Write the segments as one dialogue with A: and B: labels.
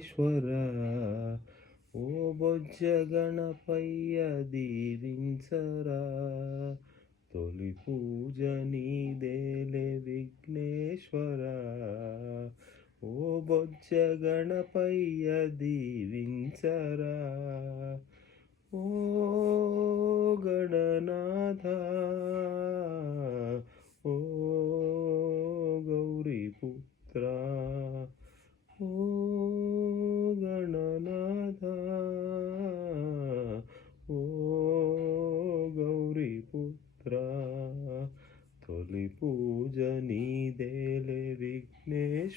A: విఘ్నేశ్వర ఓ బొజ్జ గణపయ్య దీవించరా. తొలి పూజ నీదేలే విఘ్నేశ్వర ఓ బొజ్జ గణపయ్య దీవించరా. ఓ గణనాథ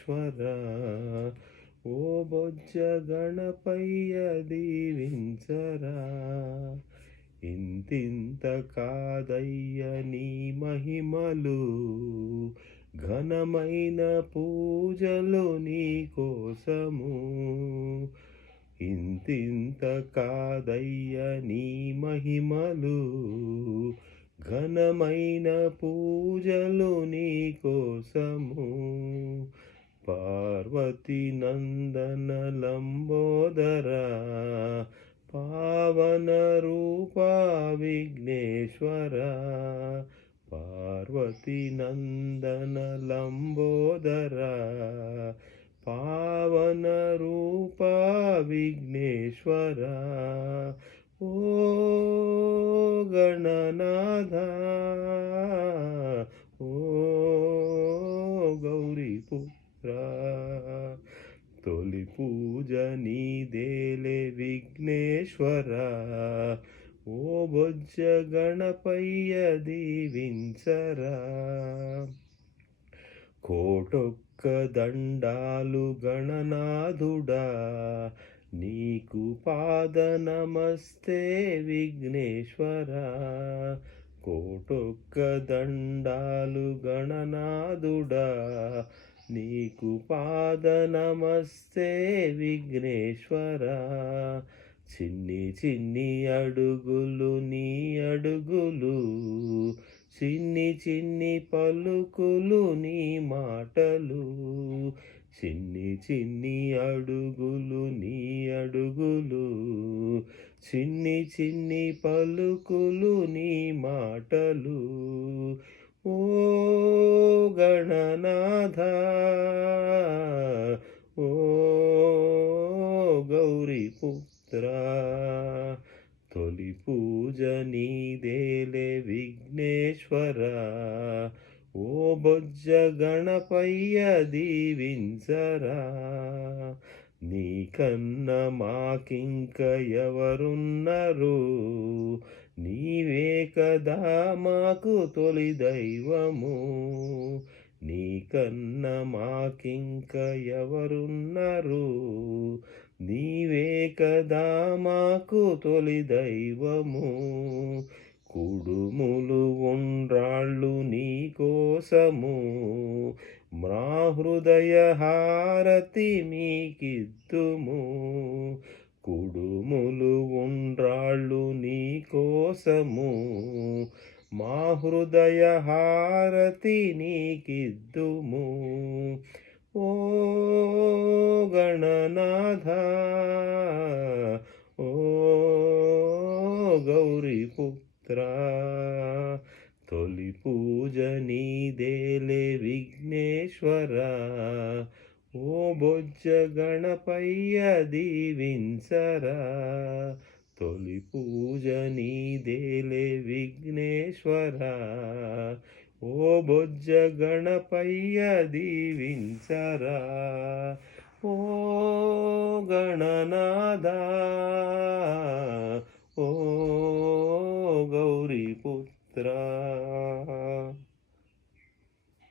A: ఈశ్వర ఓ బొజ్జ గణపయ్య దీవించరా. ఇంతింత కాదయ్య నీ మహిమలు. ఘనమైన పూజలు నీ కోసము. ఇంతింత కాదయ్య నీ మహిమలు. ఘనమైన పూజలు నీ కోసము. पार्वतीनन्दन लम्बोदर पावनरूपा विघ्नेश्वर पार्वतीनन्दन लम्बोदर पावनरूपा विघ्नेश्वर ओ गणनाथ విఘ్నేశ్వర ఓ బొజ్జ గణపయ్య దీవించరా. కోటొక్క దండాలు గణనాథుడా నీకు పాద నమస్తే విఘ్నేశ్వర. కోటొక్క దండాలు గణనాథుడా నీకు పాద నమస్తే విఘ్నేశ్వర. చిన్ని చిన్ని అడుగులు నీ అడుగులు. చిన్ని చిన్ని పలుకులు నీ మాటలు. చిన్ని చిన్ని అడుగులు నీ అడుగులు. చిన్ని చిన్ని పలుకులు నీ మాటలు. ఓ గణనాథ ఓ గౌరీపుత్ర తొలి పూజ నీదేలే విఘ్నేశ్వర ఓ బొజ్జ గణపయ్య దీవించరా నీకన్న మాకింక ఎవరున్నారు నీవే కదా మాకు తొలి దైవము. నీకన్న మాకింక ఎవరున్నారు నీవే కదా మాకు తొలి దైవము. కుడుములు ఉండ్రాళ్ళు నీ కోసము. మా హృదయ హారతి మీకిద్దుము. కుడుములు ఉండ్రాళ్ళు నీ కోసము. మా హృదయ హారతి నీకిద్దుము. ఓ గణనాథ ఓ గౌరీపుత్ర తొలి పూజ నీదేలే విఘ్న విఘ్నేశ్వర. ఓ బొజ్జ గణపయ్య దీవించరా. తొలి పూజ నీదేలే విఘ్నేశ్వర. ఓ బొజ్జ గణపయ్య దీవించరా. ఓ గణనాదా